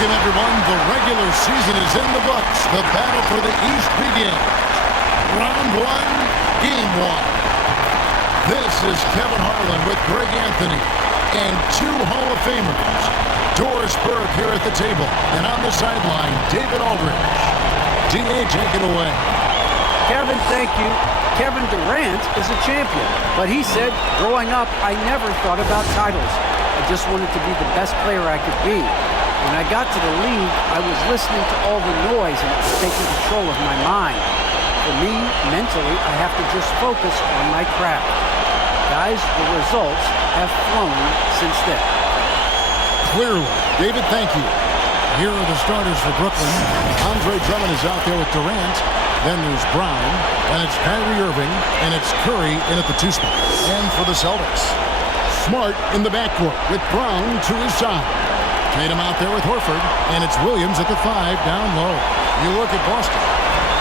Welcome, everyone. The regular season is in the books. The battle for the East begins. Round one, game one. This is Kevin Harlan with Greg Anthony and two Hall of Famers. Doris Burke here at the table. And on the sideline, David Aldridge. D.A., take it away. Kevin, thank you. Kevin Durant is a champion. But he said, growing up, I never thought about titles. I just wanted to be the best player I could be. When I got to the league, I was listening to all the noise and it was taking control of my mind. For me, mentally, I have to just focus on my craft. Guys, the results have flown since then. Clearly. David, thank you. Here are the starters for Brooklyn. Andre Drummond is out there with Durant. Then there's Brown. And it's Kyrie Irving. And it's Curry in at the 2 spot. And for the Celtics, Smart in the backcourt with Brown to his side. Tatum out there with Horford, and it's Williams at the 5 down low. You look at Boston.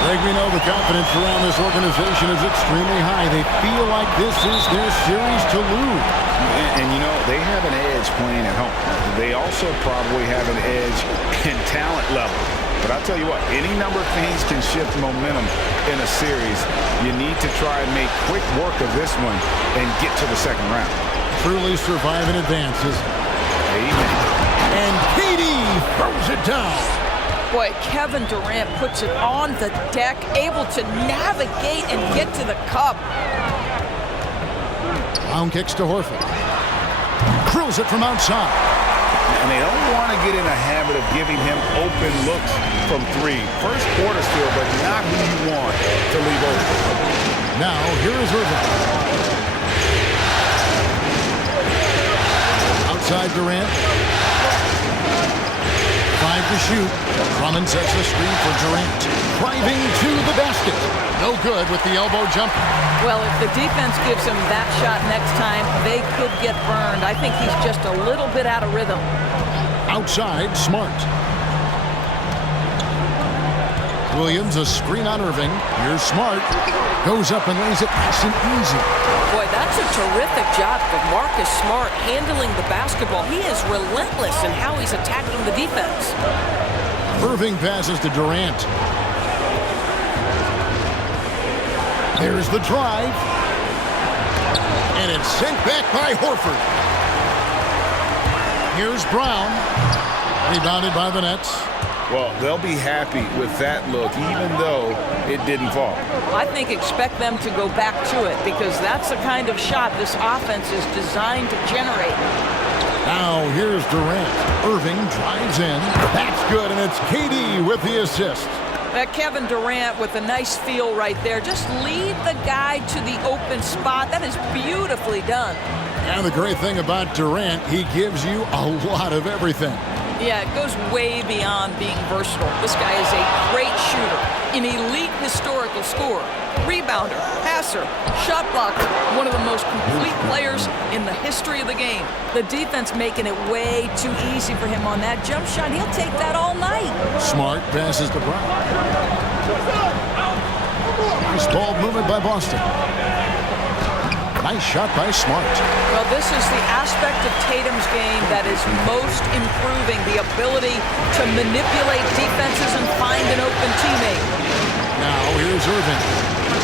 Greg, we know the confidence around this organization is extremely high. They feel like this is their series to lose. And you know, they have an edge playing at home. They also probably have an edge in talent level. But I'll tell you what, any number of things can shift momentum in a series. You need to try and make quick work of this one and get to the second round. Truly surviving advances. Amen. And KD throws it down. Boy, Kevin Durant puts it on the deck, able to navigate and get to the cup. Brown kicks to Horford. Drills it from outside. And they don't want to get in a habit of giving him open looks from 3. First quarter still, but not who you want to leave open. Now, here is Irving. Outside Durant. 5 to shoot. Drummond sets the screen for Durant. Driving to the basket. No good with the elbow jumper. Well, if the defense gives him that shot next time, they could get burned. I think he's just a little bit out of rhythm. Outside, Smart. Williams, a screen on Irving. Here's Smart. Goes up and lays it nice and easy. Boy, that's a terrific job of Marcus Smart handling the basketball. He is relentless in how he's attacking the defense. Irving passes to Durant. There's the drive. And it's sent back by Horford. Here's Brown. Rebounded by the Nets. Well, they'll be happy with that look, even though it didn't fall. I think expect them to go back to it because that's the kind of shot this offense is designed to generate. Now here's Durant. Irving drives in. That's good, and it's KD with the assist. Kevin Durant with a nice feel right there. Just lead the guy to the open spot. That is beautifully done. And the great thing about Durant, he gives you a lot of everything. Yeah, it goes way beyond being versatile. This guy is a great shooter, an elite historical scorer, rebounder, passer, shot blocker, one of the most complete players in the history of the game. The defense making it way too easy for him on that jump shot. He'll take that all night. Smart passes to Brown. Nice ball movement by Boston. Nice shot by Smart. Well, this is the aspect of Tatum's game that is most improving, the ability to manipulate defenses and find an open teammate. Now here's Irving.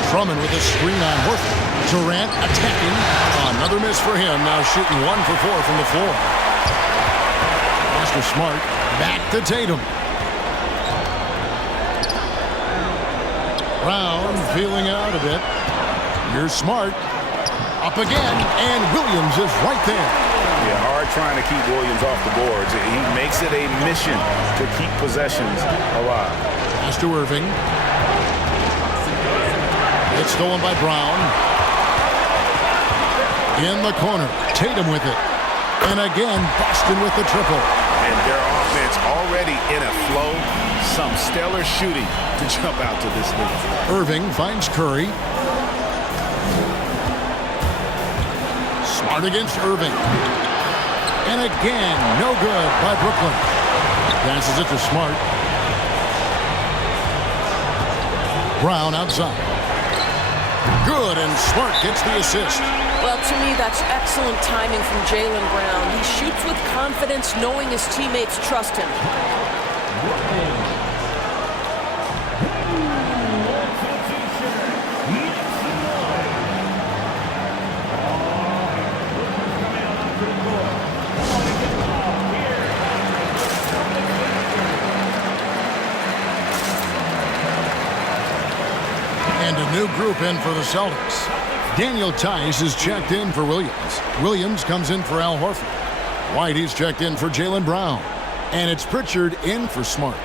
Drummond with a screen on Horford. Durant attacking. Another miss for him. Now shooting 1 for 4 from the floor. Master Smart back to Tatum. Brown feeling it out a bit. Here's Smart. Up again, and Williams is right there. Yeah, hard trying to keep Williams off the boards. He makes it a mission to keep possessions alive. Pass to Irving. It's stolen by Brown. In the corner, Tatum with it. And again, Boston with the triple. And their offense already in a flow. Some stellar shooting to jump out to this lead. Irving finds Curry. Smart against Irving. And again, no good by Brooklyn. Passes it to Smart. Brown outside. Good, and Smart gets the assist. Well, to me, that's excellent timing from Jaylen Brown. He shoots with confidence, knowing his teammates trust him. And a new group in for the Celtics. Daniel Tice is checked in for Williams. Williams comes in for Al Horford. Whitey's checked in for Jaylen Brown. And it's Pritchard in for Smart.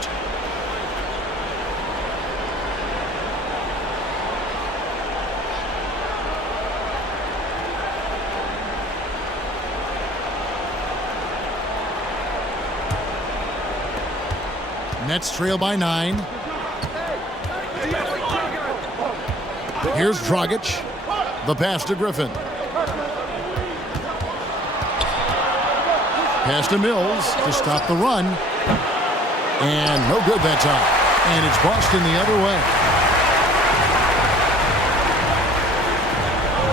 Nets trail by 9. Here's Dragic. The pass to Griffin. Pass to Mills to stop the run. And no good that time. And it's Boston the other way.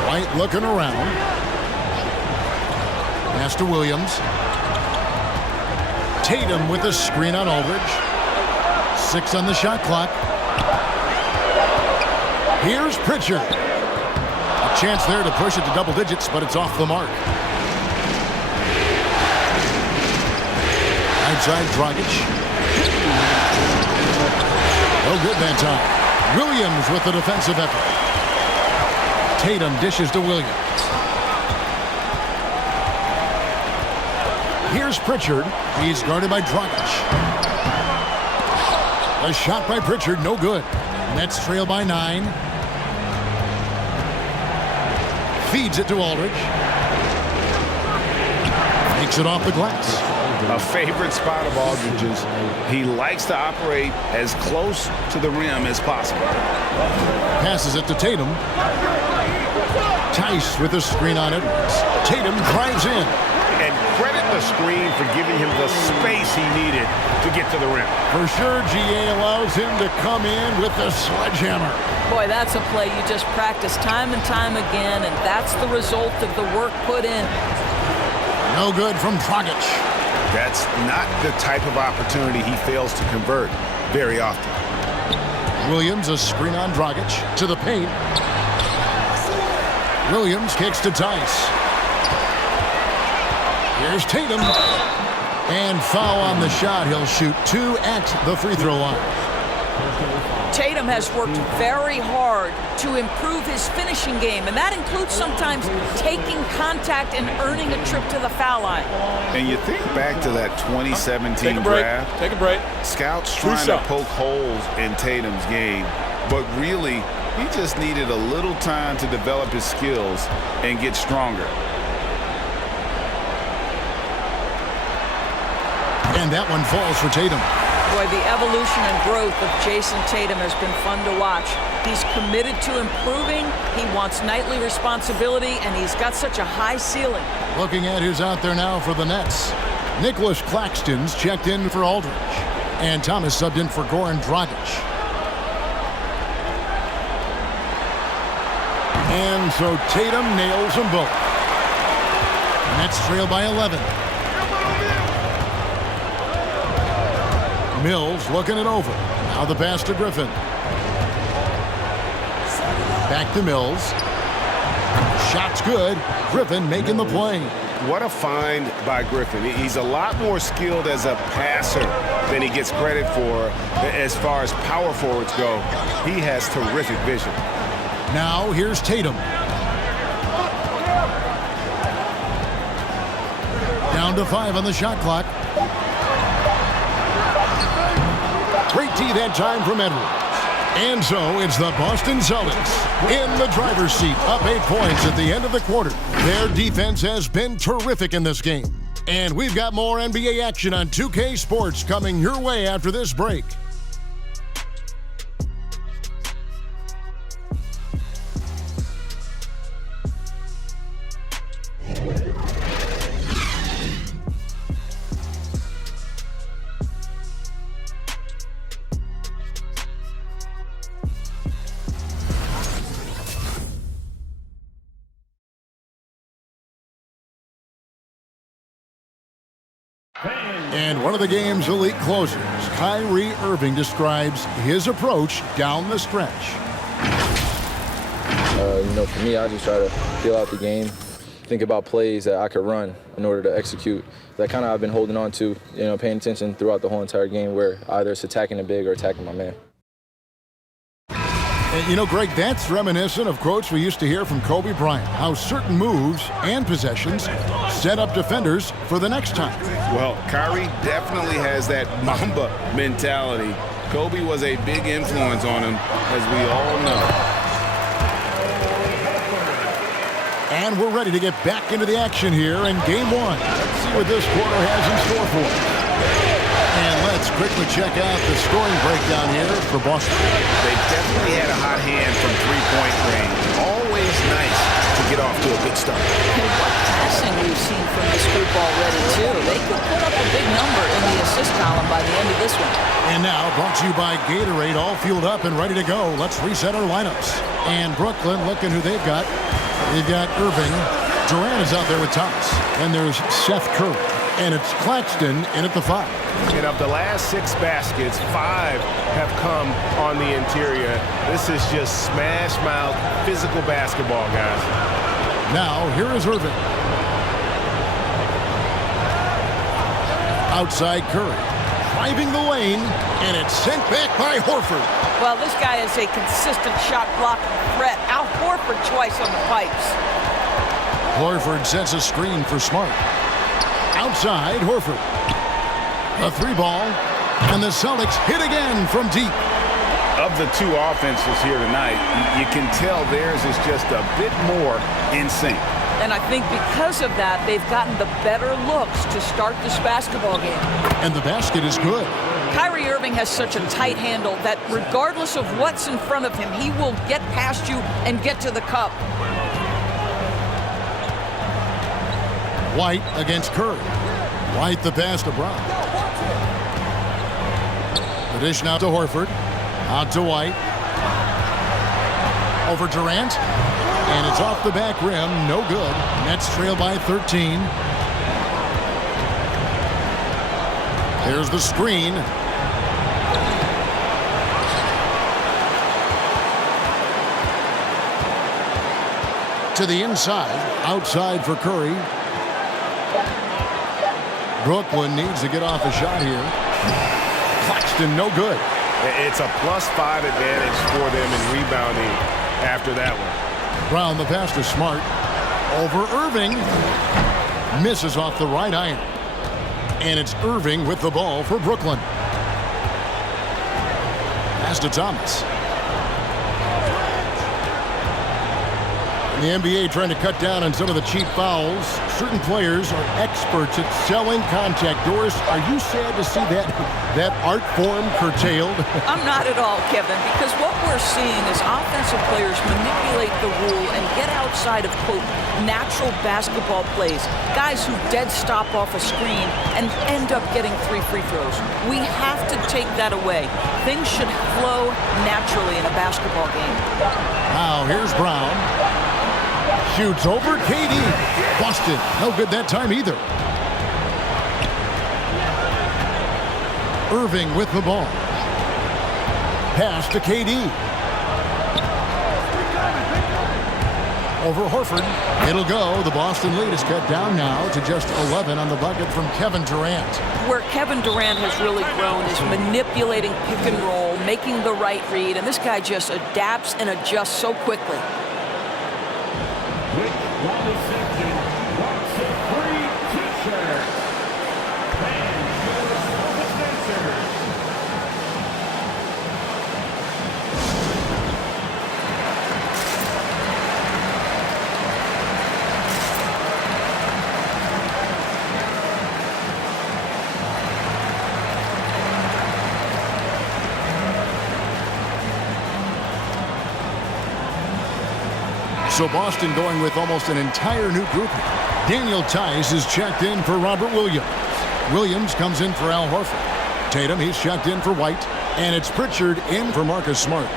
White looking around. Pass to Williams. Tatum with a screen on Aldridge. 6 on the shot clock. Here's Pritchard. A chance there to push it to double digits, but it's off the mark. Outside Dragic. No good that time. Williams with the defensive effort. Tatum dishes to Williams. Here's Pritchard. He's guarded by Dragic. A shot by Pritchard, no good. Nets trail by 9. Feeds it to Aldridge. Takes it off the glass. A favorite spot of Aldridge's. He likes to operate as close to the rim as possible. Passes it to Tatum. Tice with a screen on Edwards. Tatum drives in. And credit the screen for giving him the space he needed to get to the rim. For sure, GA allows him to come in with the sledgehammer. Boy, that's a play you just practice time and time again, and that's the result of the work put in. No good from Dragic. That's not the type of opportunity he fails to convert very often. Williams, a screen on Dragic to the paint. Williams kicks to Tice. Here's Tatum. And foul on the shot. He'll shoot 2 at the free throw line. Tatum has worked very hard to improve his finishing game, and that includes sometimes taking contact and earning a trip to the foul line. And you think back to that 2017 draft. Take a break. Scouts trying to poke holes in Tatum's game, but really, he just needed a little time to develop his skills and get stronger. And that one falls for Tatum. Boy, the evolution and growth of Jason Tatum has been fun to watch. He's committed to improving, he wants nightly responsibility, and he's got such a high ceiling. Looking at who's out there now for the Nets. Nicholas Claxton's checked in for Aldridge. And Thomas subbed in for Goran Dragic. And so Tatum nails them both. Nets trail by 11. Mills looking it over. Now the pass to Griffin. Back to Mills. Shot's good. Griffin making the play. What a find by Griffin. He's a lot more skilled as a passer than he gets credit for as far as power forwards go. He has terrific vision. Now here's Tatum. Down to 5 on the shot clock. Great D that time from Edwards. And so it's the Boston Celtics in the driver's seat, up 8 points at the end of the quarter. Their defense has been terrific in this game. And we've got more NBA action on 2K Sports coming your way after this break. And one of the game's elite closers, Kyrie Irving, describes his approach down the stretch. For me, I just try to feel out the game, think about plays that I could run in order to execute. That kind of I've been holding on to, paying attention throughout the whole entire game where either it's attacking the big or attacking my man. And Greg, that's reminiscent of quotes we used to hear from Kobe Bryant, how certain moves and possessions set up defenders for the next time. Well, Kyrie definitely has that Mamba mentality. Kobe was a big influence on him, as we all know. And we're ready to get back into the action here in Game 1. Let's see what this quarter has in store for us. And let's quickly check out the scoring breakdown here for Boston. They definitely had a hot hand from three-point range. Always nice to get off to a good start. And what passing we've seen from this group already, too. They could put up a big number in the assist column by the end of this one. And now, brought to you by Gatorade, all fueled up and ready to go. Let's reset our lineups. And Brooklyn, looking who they've got. They've got Irving. Durant is out there with Thomas. And there's Seth Curry. And it's Claxton in at the 5. And of the last 6 baskets, 5 have come on the interior. This is just smash mouth physical basketball, guys. Now, here is Irving. Outside Curry. Driving the lane, and it's sent back by Horford. Well, this guy is a consistent shot blocking threat. Al Horford twice on the pipes. Horford sets a screen for Smart. Outside, Horford. A 3-ball, and the Celtics hit again from deep. Of the 2 offenses here tonight, you can tell theirs is just a bit more in sync. And I think because of that, they've gotten the better looks to start this basketball game. And the basket is good. Kyrie Irving has such a tight handle that regardless of what's in front of him, he will get past you and get to the cup. White against Curry. White the pass to Brown. The dish now to Horford. Out to White. Over Durant. And it's off the back rim. No good. Nets trail by 13. There's the screen. To the inside. Outside for Curry. Brooklyn needs to get off a shot here. Claxton, no good. It's a +5 advantage for them in rebounding after that one. Brown the pass to Smart. Over Irving. Misses off the right iron. And it's Irving with the ball for Brooklyn. Pass to Thomas. The NBA trying to cut down on some of the cheap fouls. Certain players are experts at selling contact. Doris, are you sad to see that art form curtailed? I'm not at all, Kevin, because what we're seeing is offensive players manipulate the rule and get outside of, quote, natural basketball plays. Guys who dead stop off a screen and end up getting 3 free throws. We have to take that away. Things should flow naturally in a basketball game. Now, here's Brown. Shoots over KD. Boston, no good that time either. Irving with the ball. Pass to KD. Over Horford. It'll go. The Boston lead is cut down now to just 11 on the bucket from Kevin Durant. Where Kevin Durant has really grown is manipulating pick and roll, making the right read, and this guy just adapts and adjusts so quickly. So Boston going with almost an entire new group. Daniel Tice is checked in for Robert Williams. Williams comes in for Al Horford. Tatum, he's checked in for White. And it's Pritchard in for Marcus Smart.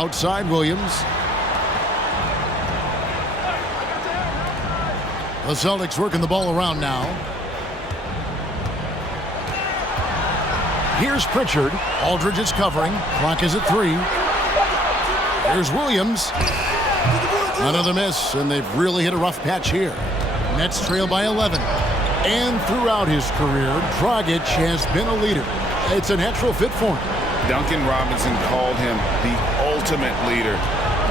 Outside Williams. The Celtics working the ball around now. Here's Pritchard. Aldridge is covering. Clock is at 3. Here's Williams. Another miss, and they've really hit a rough patch here. Nets trail by 11. And throughout his career, Dragic has been a leader. It's a natural fit for him. Duncan Robinson called him the ultimate leader.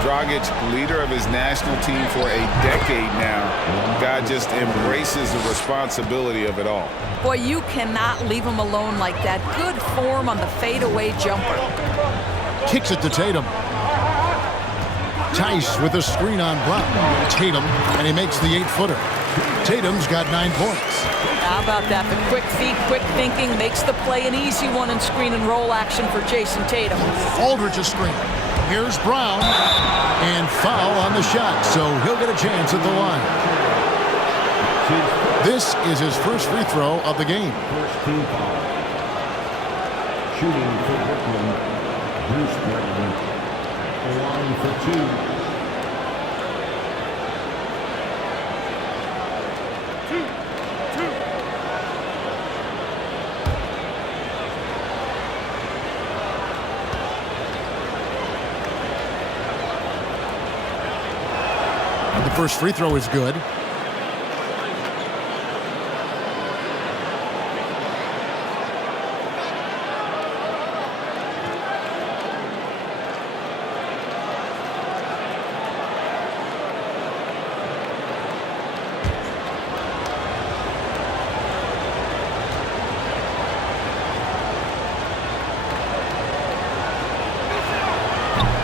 Dragic, leader of his national team for a decade now. God just embraces the responsibility of it all. Boy, you cannot leave him alone like that. Good form on the fadeaway jumper. Kicks it to Tatum. Tice with a screen on Brown. Tatum, and he makes the 8-footer. Tatum's got 9 points. How about that? The quick feet, quick thinking makes the play an easy one in screen and roll action for Jason Tatum. Aldridge a screen. Here's Brown. And foul on the shot, so he'll get a chance at the line. This is his first free throw of the game. First team foul. Shooting for Brooklyn, Bruce Brown. The line for 2. The first free throw is good.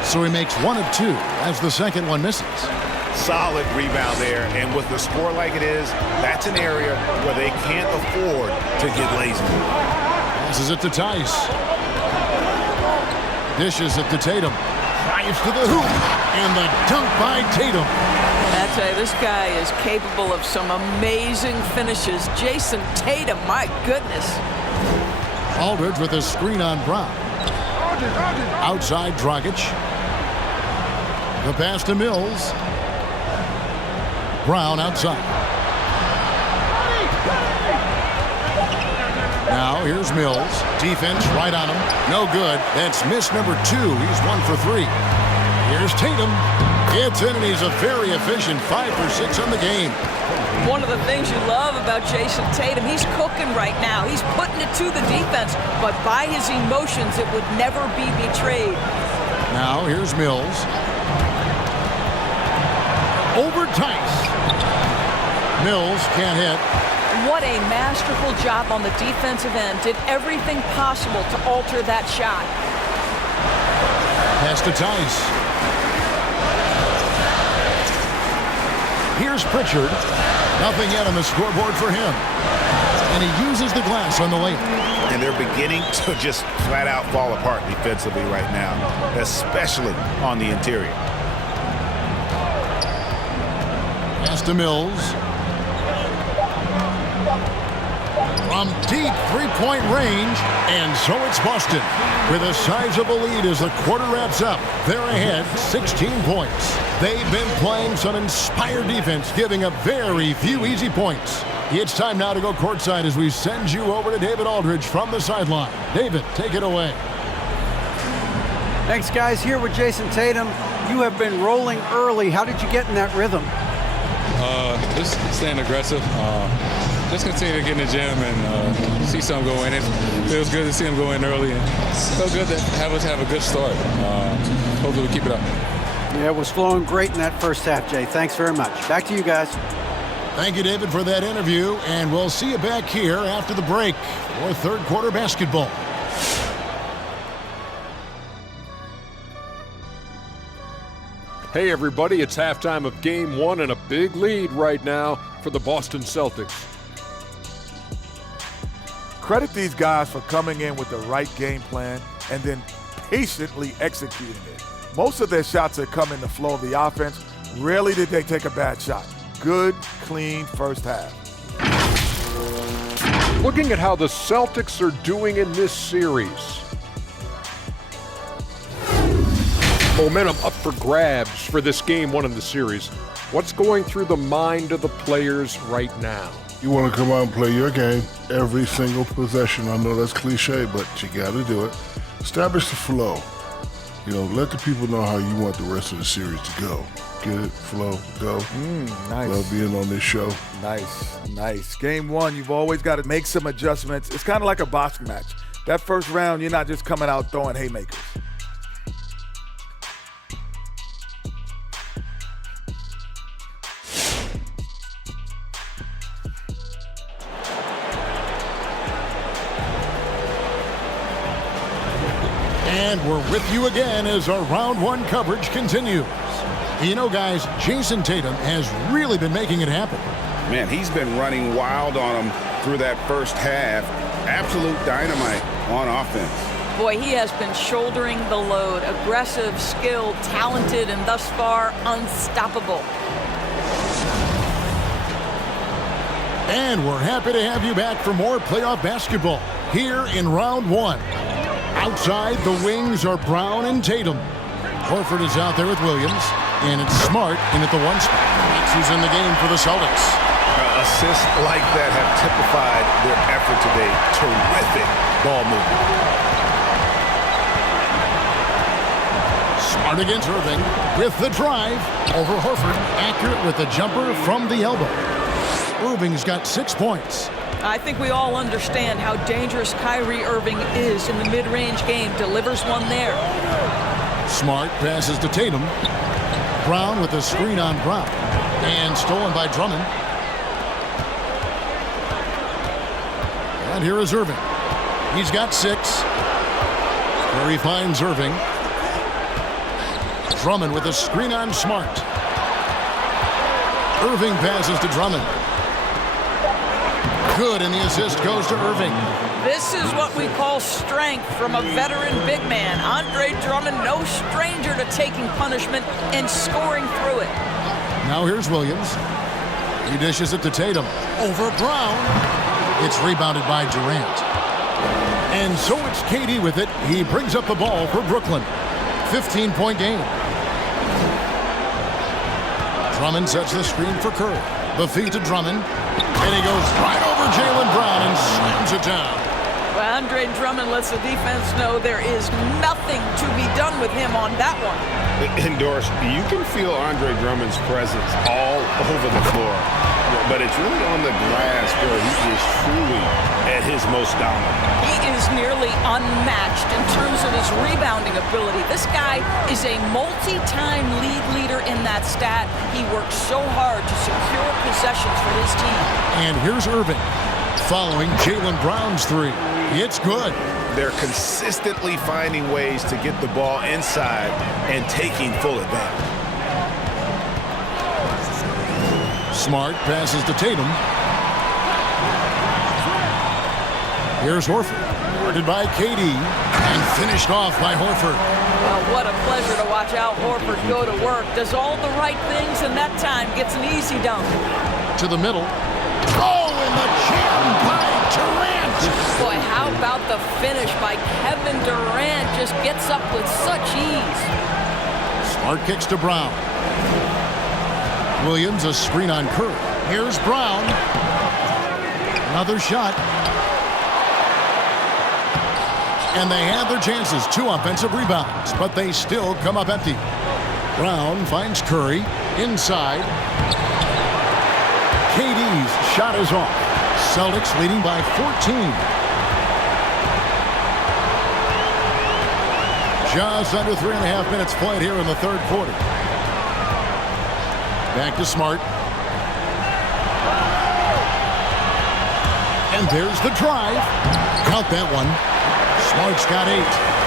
So he makes 1 of 2 as the second one misses. Solid rebound there, and with the score like it is, that's an area where they can't afford to get lazy. Passes it to Tice. Dishes it to Tatum. Drives to the hoop, and the dunk by Tatum. I tell you, this guy is capable of some amazing finishes. Jason Tatum, my goodness. Aldridge with a screen on Brown. Outside Dragic. The pass to Mills. Brown outside. Now here's Mills. Defense right on him. No good. That's miss number 2. He's 1 for 3. Here's Tatum. Gets in, and he's a very efficient 5 for 6 on the game. One of the things you love about Jason Tatum, he's cooking right now. He's putting it to the defense, but by his emotions, it would never be betrayed. Now here's Mills. Over Tice. Mills can't hit. What a masterful job on the defensive end. Did everything possible to alter that shot. Pass to Tice. Here's Pritchard. Nothing yet on the scoreboard for him. And he uses the glass on the layup. And they're beginning to just flat out fall apart defensively right now, especially on the interior. Pass to Mills. From deep three-point range, and so it's Boston with a sizable lead as the quarter wraps up. They're ahead 16 points. They've been playing some inspired defense, giving up very few easy points. It's time now to go courtside as we send you over to David Aldridge from the sideline. David, take it away. Thanks, guys. Here with Jason Tatum. You have been rolling early. How did you get in that rhythm? Just staying aggressive. Just continue to get in the gym and see something go in. It feels good to see him go in early, and it feels good to have us have a good start. Hopefully we keep it up. Yeah, it was flowing great in that first half, Jay. Thanks very much. Back to you guys. Thank you, David, for that interview, and we'll see you back here after the break for third quarter basketball. Hey everybody, it's halftime of game 1 and a big lead right now for the Boston Celtics. Credit these guys for coming in with the right game plan and then patiently executing it. Most of their shots that come in the flow of the offense. Rarely did they take a bad shot. Good, clean first half. Looking at how the Celtics are doing in this series. Momentum up for grabs for this game 1 of the series. What's going through the mind of the players right now? You want to come out and play your game every single possession. I know that's cliche, but you got to do it. Establish the flow. Let the people know how you want the rest of the series to go. Get it, flow, go. Nice. Love being on this show. Nice. Game 1, you've always got to make some adjustments. It's kind of like a boxing match. That first round, you're not just coming out throwing haymakers. And we're with you again as our round 1 coverage continues. Guys, Jason Tatum has really been making it happen. Man, he's been running wild on them through that first half. Absolute dynamite on offense. Boy, he has been shouldering the load. Aggressive, skilled, talented, and thus far unstoppable. And we're happy to have you back for more playoff basketball here in round 1. Outside, the wings are Brown and Tatum. Horford is out there with Williams, and it's Smart in at the 1 spot. He's in the game for the Celtics. Assists like that have typified their effort today. Terrific ball movement. Smart against Irving with the drive over Horford. Accurate with the jumper from the elbow. Irving's got 6 points. I think we all understand how dangerous Kyrie Irving is in the mid-range game. Delivers one there. Smart passes to Tatum. Brown with a screen on Brown. And stolen by Drummond. And here is Irving. He's got 6. Curry finds Irving. Drummond with a screen on Smart. Irving passes to Drummond. Good, and the assist goes to Irving. This is what we call strength from a veteran big man. Andre Drummond, no stranger to taking punishment and scoring through it. Now here's Williams. He dishes it to Tatum. Over Brown. It's rebounded by Durant. And so it's KD with it. He brings up the ball for Brooklyn. 15-point game. Drummond sets the screen for Curry. The feed to Drummond. And he goes right over Jaylen Brown and slams it down. Well, Andre Drummond lets the defense know there is nothing to be done with him on that one. Endorse, you can feel Andre Drummond's presence all over the floor, but it's really on the glass where he is truly at his most dominant. He is nearly unmatched in terms of his rebounding ability. This guy is a multi-time league leader in that stat. He works so hard to secure possessions for his team. And here's Irving following Jaylen Brown's 3. It's good. They're consistently finding ways to get the ball inside and taking full advantage. Smart passes to Tatum. Here's Horford. Guarded by KD and finished off by Horford. Well, what a pleasure to watch Al Horford go to work. Does all the right things, and that time gets an easy dunk. To the middle. Oh, and the jam by Durant. Boy, how about the finish by Kevin Durant? Just gets up with such ease. Smart kicks to Brown. Williams, a screen on Curry. Here's Brown. Another shot. And they have their chances. 2 offensive rebounds, but they still come up empty. Brown finds Curry inside. KD's shot is off. Celtics leading by 14. Just under 3.5 minutes played here in the third quarter. Back to Smart. And there's the drive. Count that one. Smart's got 8.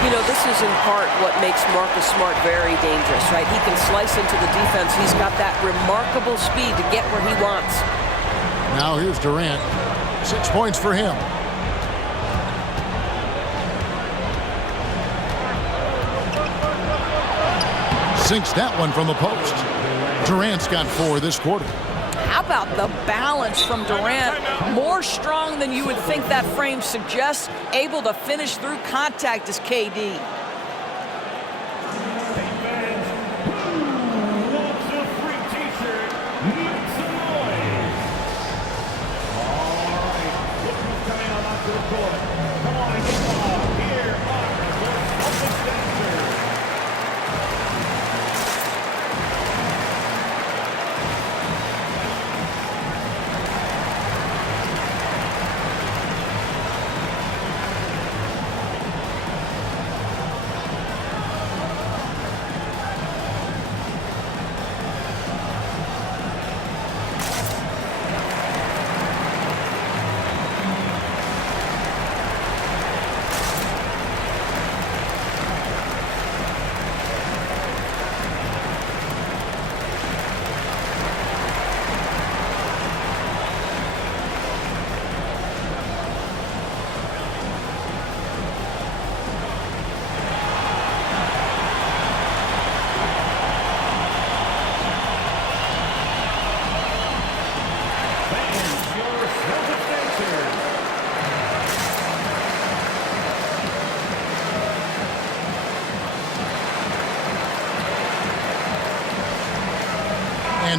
You know, this is in part what makes Marcus Smart very dangerous, right? He can slice into the defense. He's got that remarkable speed to get where he wants. Now here's Durant. 6 points for him. Sinks that one from the post. Durant's got 4 this quarter. How about the balance from Durant? More strong than you would think that frame suggests. Able to finish through contact is KD.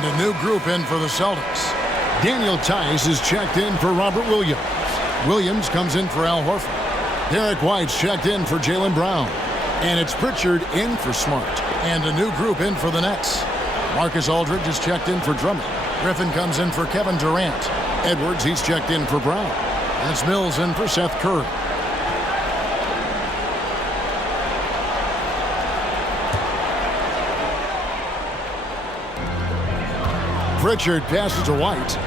a new group in for the Celtics. Daniel Tice is checked in for Robert Williams. Williams comes in for Al Horford. Derek White's checked in for Jaylen Brown. And it's Pritchard in for Smart. And a new group in for the Nets. Marcus Aldridge is checked in for Drummond. Griffin comes in for Kevin Durant. Edwards, he's checked in for Brown. And it's Mills in for Seth Curry. Pritchard passes to White.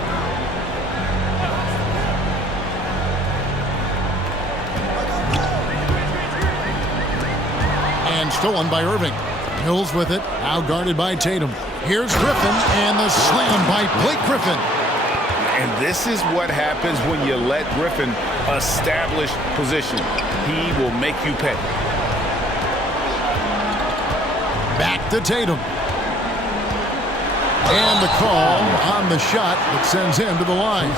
And stolen by Irving. Mills with it, now guarded by Tatum. Here's Griffin, and the slam by Blake Griffin. And this is what happens when you let Griffin establish position. He will make you pay. Back to Tatum. And the call on the shot that sends him to the line.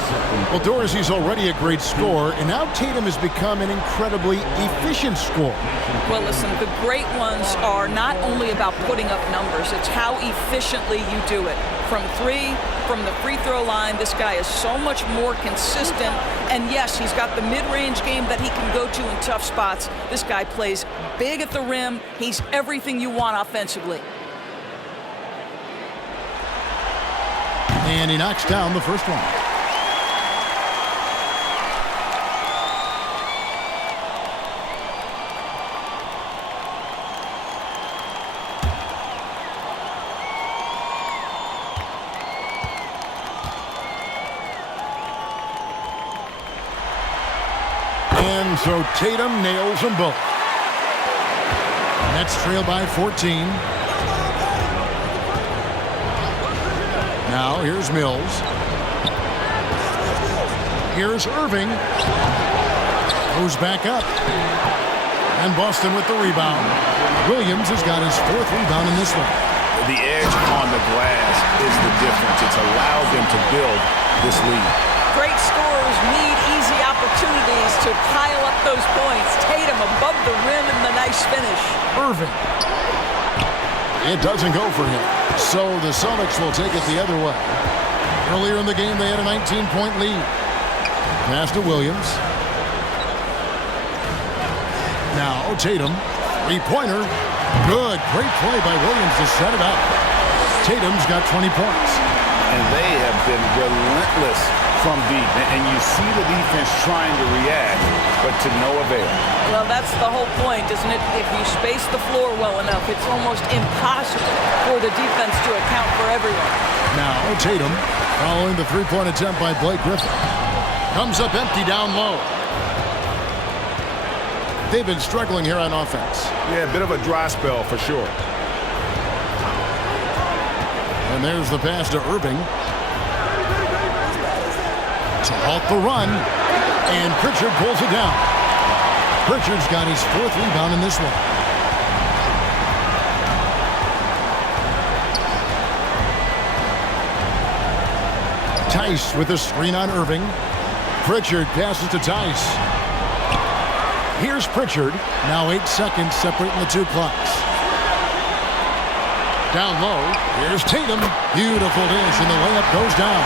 Well, Dorsey's already a great scorer, and now Tatum has become an incredibly efficient scorer. Well, listen, the great ones are not only about putting up numbers, it's how efficiently you do it. From three, from the free throw line, this guy is so much more consistent. And yes, he's got the mid-range game that he can go to in tough spots. This guy plays big at the rim. He's everything you want offensively. And he knocks down the first one. And so Tatum nails them both. Nets trail by 14. Now here's Mills. Here's Irving. Goes back up. And Boston with the rebound. Williams has got his fourth rebound in this one. The edge on the glass is the difference. It's allowed them to build this lead. Great scorers need easy opportunities to pile up those points. Tatum above the rim and the nice finish. Irving. It doesn't go for him. So the Celtics will take it the other way. Earlier in the game, they had a 19-point lead. Pass to Williams. Now Tatum. Three-pointer. Good. Great play by Williams to set it up. Tatum's got 20 points. And they have been relentless from deep. And you see the defense trying to react, but to no avail. Well, that's the whole point, isn't it? If you space the floor well enough, it's almost impossible for the defense to account for everyone. Now Tatum, following the three-point attempt by Blake Griffin. Comes up empty down low. They've been struggling here on offense. Yeah, a bit of a dry spell for sure. And there's the pass to Irving. To halt the run. And Pritchard pulls it down. Pritchard's got his fourth rebound in this one. Tice with a screen on Irving. Pritchard passes to Tice. Here's Pritchard. Now 8 seconds separating the two clocks. Down low. Here's Tatum. Beautiful dish, and the layup goes down.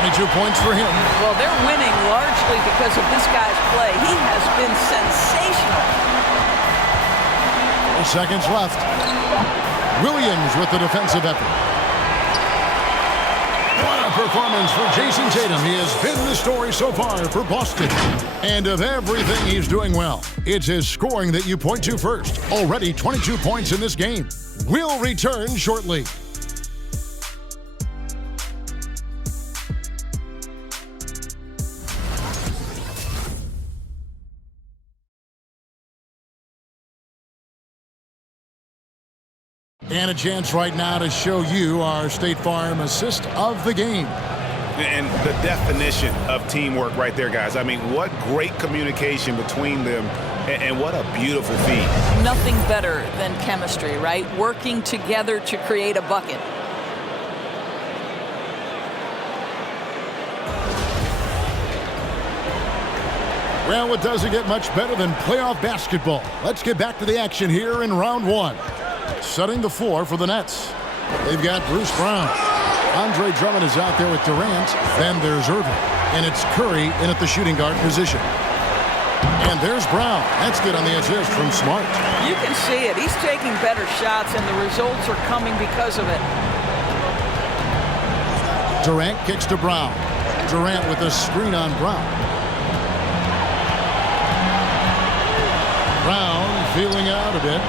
22 points for him. Well, they're winning largely because of this guy's play. He has been sensational. 4 seconds left. Williams with the defensive effort. What a performance for Jason Tatum. He has been the story so far for Boston. And of everything he's doing well, it's his scoring that you point to first. Already 22 points in this game. We'll return shortly. And a chance right now to show you our State Farm assist of the game. And the definition of teamwork right there, guys. I mean, what great communication between them, and what a beautiful feed. Nothing better than chemistry, right? Working together to create a bucket. Well, it doesn't get much better than playoff basketball. Let's get back to the action here in round one. Setting the floor for the Nets. They've got Bruce Brown. Andre Drummond is out there with Durant. Then there's Irving. And it's Curry in at the shooting guard position. And there's Brown. That's good on the assist from Smart. You can see it. He's taking better shots, and the results are coming because of it. Durant kicks to Brown. Durant with a screen on Brown. Brown feeling it out a bit.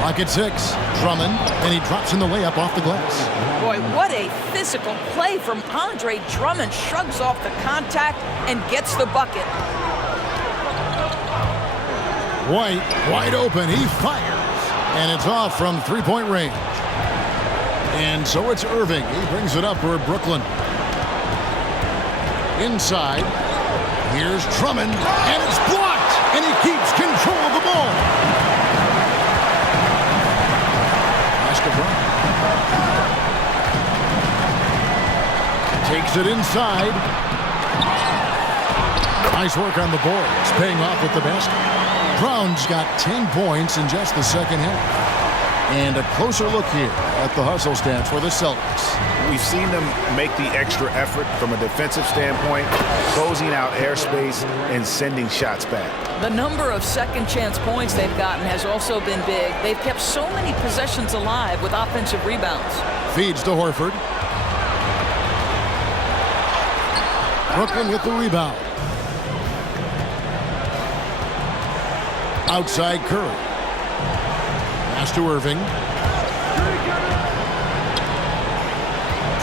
Clock at 6. Drummond, and he drops in the layup off the glass. Boy, what a physical play from Andre Drummond. Shrugs off the contact and gets the bucket. White, wide open. He fires, and it's off from three-point range. And so it's Irving. He brings it up for Brooklyn. Inside, here's Drummond, and it's blocked, and he keeps control of the ball. Pass to Brown. Takes it inside. Nice work on the boards, paying off with the basket. Brown's got 10 points in just the second half. And a closer look here at the hustle stats for the Celtics. We've seen them make the extra effort from a defensive standpoint, closing out airspace and sending shots back. The number of second chance points they've gotten has also been big. They've kept so many possessions alive with offensive rebounds. Feeds to Horford. Brooklyn with the rebound. Outside Curry. Pass to Irving.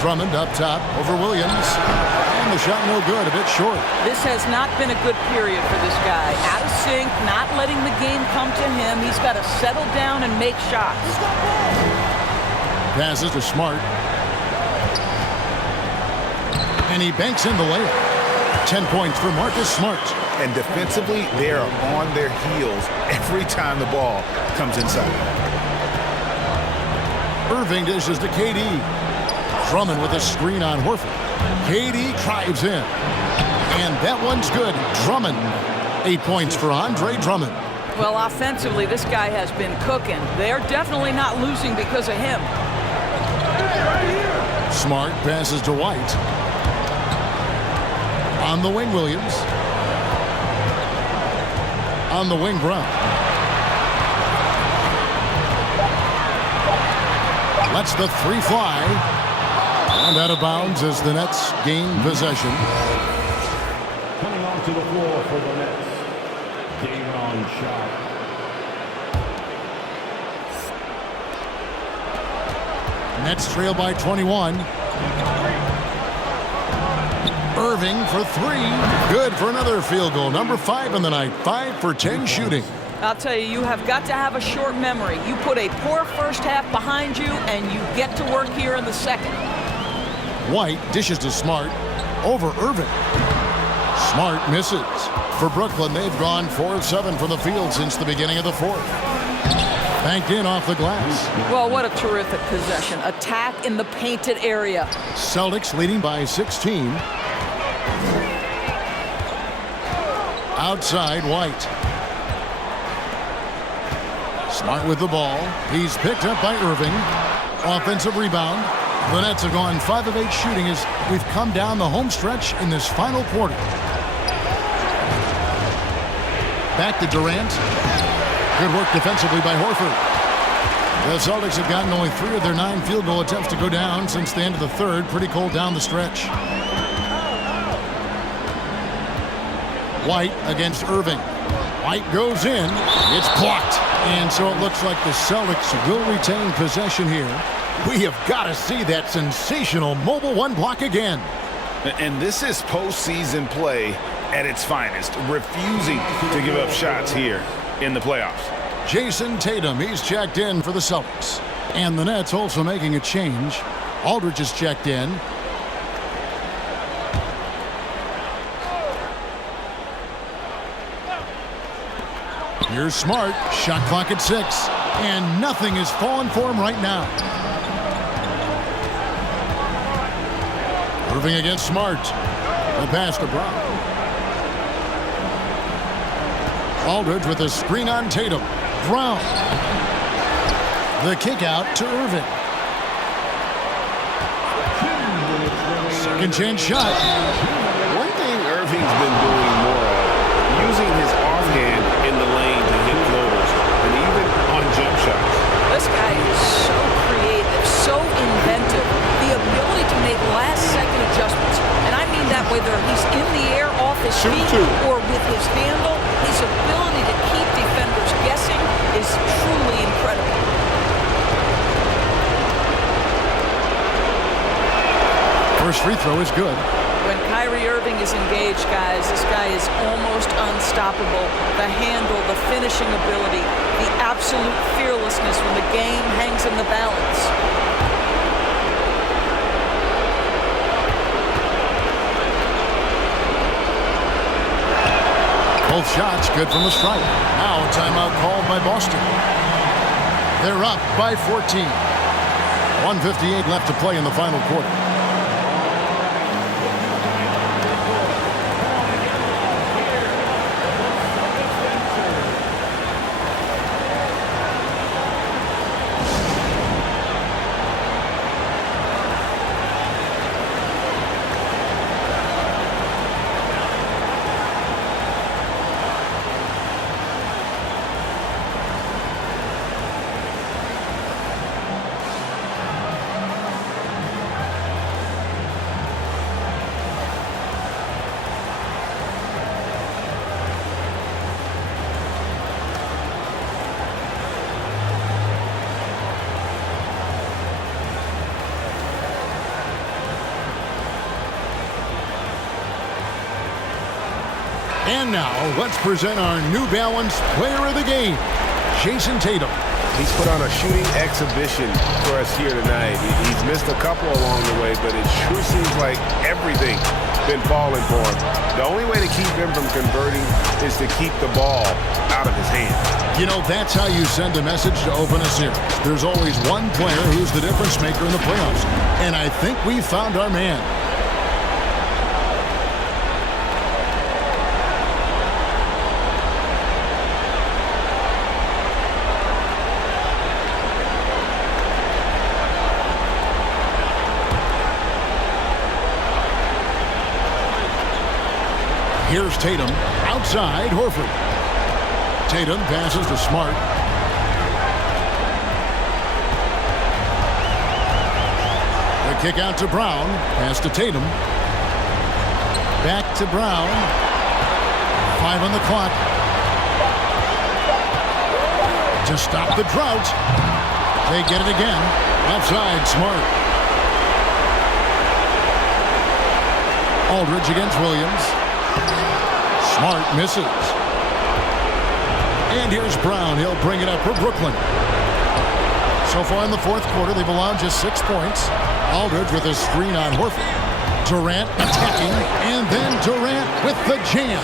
Drummond up top over Williams. And the shot no good, a bit short. This has not been a good period for this guy. Out of sync, not letting the game come to him. He's got to settle down and make shots. Passes to Smart. And he banks in the layup. 10 points for Marcus Smart. And defensively, they are on their heels every time the ball comes inside. Irving dishes to KD. Drummond with a screen on Horford. KD drives in. And that one's good. Drummond. 8 points for Andre Drummond. Well, offensively, this guy has been cooking. They're definitely not losing because of him. Smart passes to White. On the wing, Williams. On the wing, Brown. Lets the three fly. And out of bounds as the Nets gain possession. Coming onto the floor for the Nets, Daron Sharp. Nets trail by 21. Irving for three. Good for another field goal. Number 5 in the night. 5 for 10 shooting. I'll tell you, you have got to have a short memory. You put a poor first half behind you, and you get to work here in the second. White dishes to Smart over Irving. Smart misses. For Brooklyn, they've gone 4 of 7 from the field since the beginning of the fourth. Banked in off the glass. Well, what a terrific possession. Attack in the painted area. Celtics leading by 16. Outside, White. Smart with the ball. He's picked up by Irving. Offensive rebound. The Nets have gone 5 of 8 shooting as we've come down the home stretch in this final quarter. Back to Durant. Good work defensively by Horford. The Celtics have gotten only 3 of their 9 field goal attempts to go down since the end of the third. Pretty cold down the stretch. White against Irving. White goes in. It's blocked. And so it looks like the Celtics will retain possession here. We have got to see that sensational mobile one block again. And this is postseason play at its finest, refusing to give up shots here in the playoffs. Jason Tatum, he's checked in for the Celtics. And the Nets also making a change. Aldridge is checked in. Here's Smart. Shot clock at 6. And nothing is falling for him right now. Irving against Smart. The pass to Brown. Aldridge with a screen on Tatum. Brown. The kick out to Irving. Second chance shot. One thing Irving's been doing more of, using his offhand in the lane to hit floaters, and even on jump shots. This guy is so creative, so inventive. The ability to make last-second adjustments. And I mean that whether he's in the air off his feet or with his handle, his ability to keep defenders guessing is truly incredible. First free throw is good. When Kyrie Irving is engaged, guys, this guy is almost unstoppable. The handle, the finishing ability, the absolute fearlessness when the game hangs in the balance. Both shots good from the stripe. Now a timeout called by Boston. They're up by 14. 1:58 left to play in the final quarter. And now, let's present our New Balance Player of the Game, Jason Tatum. He's put on a shooting exhibition for us here tonight. He's missed a couple along the way, but it sure seems like everything's been falling for him. The only way to keep him from converting is to keep the ball out of his hand. You know, that's how you send a message to open a series. There's always one player who's the difference maker in the playoffs. And I think we found our man. Here's Tatum, outside Horford. Tatum passes to Smart. The kick out to Brown, pass to Tatum. Back to Brown. 5 on the clock. To stop the drought. They get it again. Outside, Smart. Aldridge against Williams. Smart misses. And here's Brown. He'll bring it up for Brooklyn. So far in the fourth quarter, they've allowed just 6 points. Aldridge with a screen on Horford. Durant attacking, and then Durant with the jam.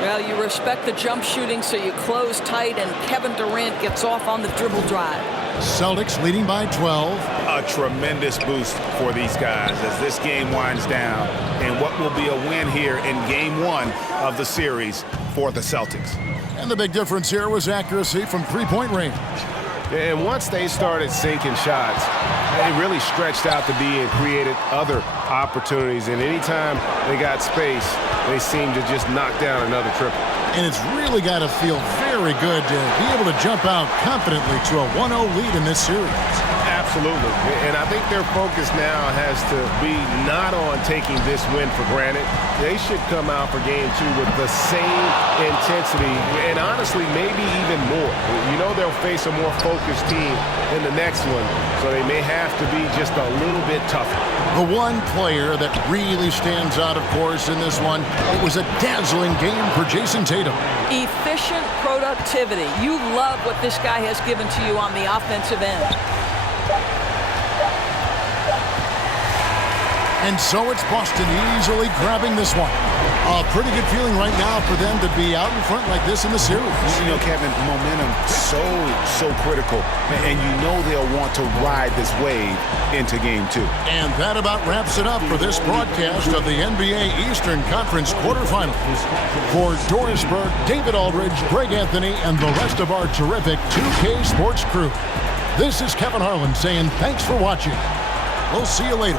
Well, you respect the jump shooting, so you close tight, and Kevin Durant gets off on the dribble drive. Celtics leading by 12. A tremendous boost for these guys as this game winds down and what will be a win here in game 1 of the series for the Celtics. And the big difference here was accuracy from three-point range. And once they started sinking shots, they really stretched out the D and created other opportunities. And anytime they got space, they seemed to just knock down another triple. And it's really got to feel very good to be able to jump out confidently to a 1-0 lead in this series. Absolutely. And I think their focus now has to be not on taking this win for granted. They should come out for game 2 with the same intensity and honestly maybe even more. You know they'll face a more focused team in the next one, so they may have to be just a little bit tougher. The one player that really stands out, of course, in this one, it was a dazzling game for Jason Tatum. Efficient productivity. You love what this guy has given to you on the offensive end. And so it's Boston easily grabbing this one. A pretty good feeling right now for them to be out in front like this in the series. You know, Kevin, momentum so critical. And you know they'll want to ride this wave into game 2. And that about wraps it up for this broadcast of the NBA Eastern Conference quarterfinals. For Doris Burke, David Aldridge, Greg Anthony, and the rest of our terrific 2K Sports crew, this is Kevin Harlan saying thanks for watching. We'll see you later.